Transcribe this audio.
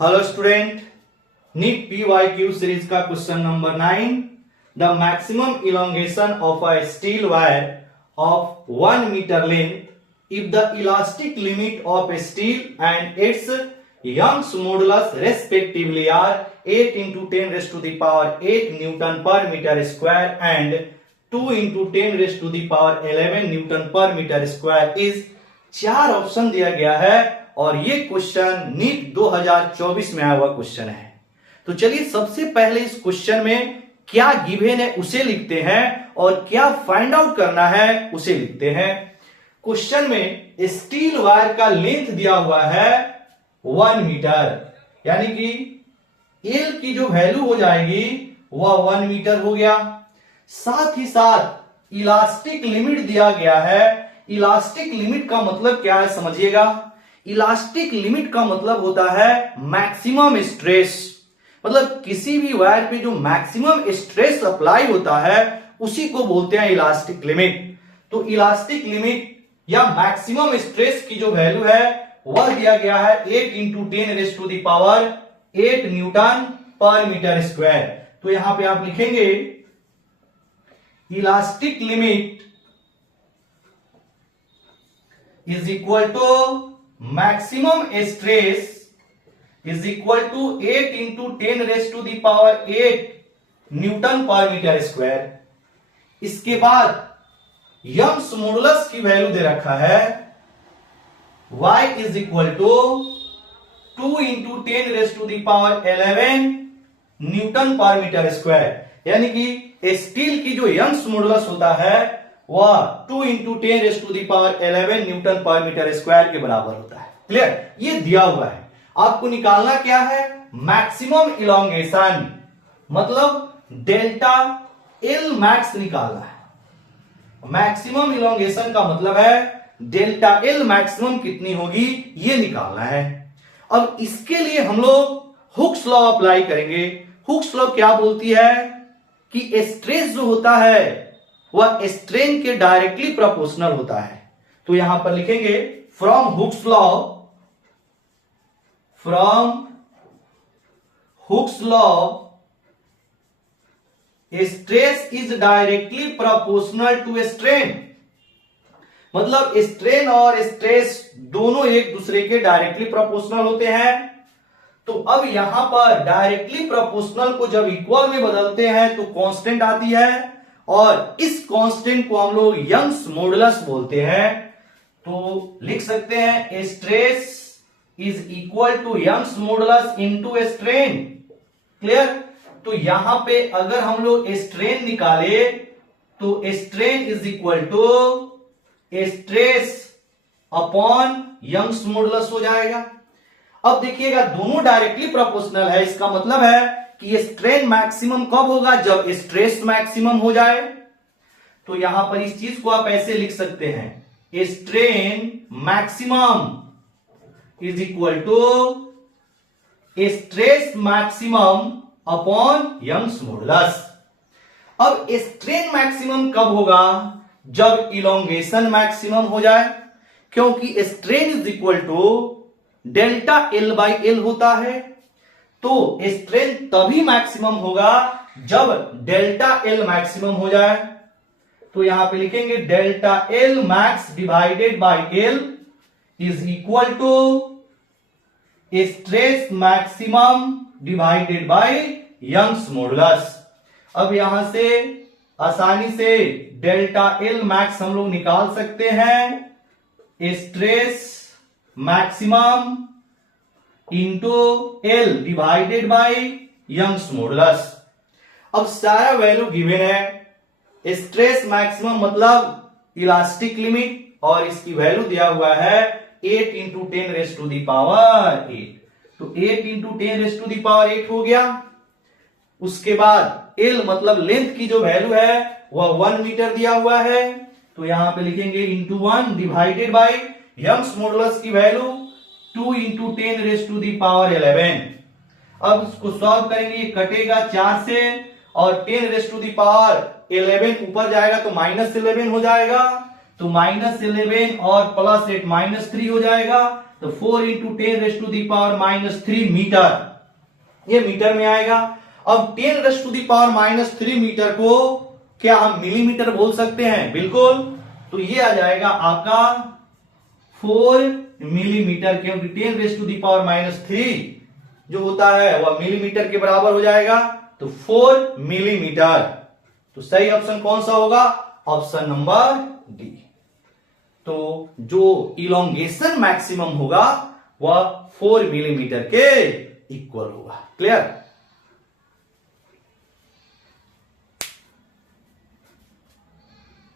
Hello student, NEET PYQ series का question number 9। The maximum elongation of a steel wire of 1 metre length if the elastic limit of a steel and its Young's modulus respectively are 8 into 10 raised to the power 8 Newton per meter square and 2 into 10 raised to the power 11 Newton per meter square is 4 option दिया गया है और ये question NEET 2024 में आया हुआ question है। तो चलिए सबसे पहले इस क्वेश्चन में क्या गिवन है उसे लिखते हैं और क्या फाइंड आउट करना है उसे लिखते हैं। क्वेश्चन में स्टील वायर का लेंथ दिया हुआ है 1 मीटर, यानी कि एल की जो वैल्यू हो जाएगी वह 1 मीटर हो गया। साथ ही साथ इलास्टिक लिमिट दिया गया है। इलास्टिक लिमिट का मतलब क्या है समझिएगा। इलास्टिक लिमिट का मतलब होता है मैक्सिमम स्ट्रेस, मतलब किसी भी वायर पे जो मैक्सिमम स्ट्रेस अप्लाई होता है उसी को बोलते हैं इलास्टिक लिमिट। तो इलास्टिक लिमिट या मैक्सिमम स्ट्रेस की जो वैल्यू है वह दिया गया है 8 into 10 raise to the power 8 newton per metre square. तो यहां पे आप लिखेंगे elastic limit is equal to maximum stress is equal to 8 into 10 raise to the power 8 newton per metre square. इसके बाद यंग्स मॉडुलस की वैल्यू दे रखा है y is equal to 2 into 10 raise to the power 11 newton per metre square, यानी कि steel की जो यंग्स मॉडुलस होता है वह 2 into 10 raise to the power 11 newton per metre square के बराबर होता है। क्लियर, ये दिया हुआ है। आपको निकालना क्या है, मैक्सिमम इलोंगेशन, मतलब डेल्टा एल मैक्स निकालना है। मैक्सिमम इलोंगेशन का मतलब है डेल्टा एल मैक्सिमम कितनी होगी ये निकालना है। अब इसके लिए हम लोग हुक्स लॉ अप्लाई करेंगे। हुक्स लॉ क्या बोलती है कि स्ट्रेस जो होता है वह स्ट्रेन के डायरेक्टली प्रोपोर्शनल होता है। तो यहां पर लिखेंगे from Hooke's law stress is directly proportional to strain, मतलब स्ट्रेन और स्ट्रेस दोनों एक दूसरे के डायरेक्टली प्रोपोर्शनल होते हैं। तो अब यहां पर डायरेक्टली प्रोपोर्शनल को जब इक्वल में बदलते हैं तो कांस्टेंट आती है और इस कांस्टेंट को हम लोग यंग्स मॉडुलस बोलते हैं। तो लिख सकते हैं stress is equal to Young's modulus into strain. Clear, तो यहां पे अगर हम लोग स्ट्रेन निकाले तो strain is equal to stress upon Young's modulus हो जाएगा। अब देखिएगा दोनों डायरेक्टली प्रोपोर्शनल है, इसका मतलब है कि स्ट्रेन मैक्सिमम कब होगा, जब स्ट्रेस मैक्सिमम हो जाए। तो यहां पर इस चीज को आप ऐसे लिख सकते हैं strain maximum is equal to stress maximum upon Young's modulus. अब स्ट्रेन मैक्सिमम कब होगा, जब इलोंगेशन मैक्सिमम हो जाए, क्योंकि strain is equal to delta l by l होता है। तो स्ट्रेन तभी मैक्सिमम होगा जब डेल्टा एल मैक्सिमम हो जाए। तो यहां पे लिखेंगे delta l max divided by l is equal to stress maximum divided by Young's modulus. अब यहां से आसानी से डेल्टा एल मैक्स हम लोग निकाल सकते हैं stress maximum into l divided by Young's modulus. अब सारा वैल्यू गिवन है। स्ट्रेस मैक्सिमम मतलब इलास्टिक लिमिट और इसकी वैल्यू दिया हुआ है 8 into 10 raise to the power 8। तो 8 into 10 raise to the power 8 हो गया। उसके बाद एल मतलब लेंथ की जो वैल्यू है वह 1 मीटर दिया हुआ है। तो यहां पे लिखेंगे into 1 divided by Young's modulus की value 2 into 10 raise to the power 11। अब इसको सॉल्व करेंगे, ये कटेगा 4 से और 10 रेज़ टू दी पावर 11 ऊपर जाएगा तो -11 हो जाएगा। तो -11 और +8 -3 हो जाएगा, तो 4 इंटू 10⁻³ मीटर, ये मीटर में आएगा। अब 10⁻³ मीटर को क्या हम मिलीमीटर बोल सकते हैं? बिल्कुल। तो ये आ जाएगा आपका 4 मिलीमीटर, क्योंकि 10⁻³ जो होता है वह मिलीमीटर के बराबर हो जाएगा, तो 4 मिलीमीटर। तो सही ऑप्शन कौन सा होगा? Option number D. तो जो इलोंगेशन मैक्सिमम होगा वह 4 मिलीमीटर के इक्वल होगा। क्लियर?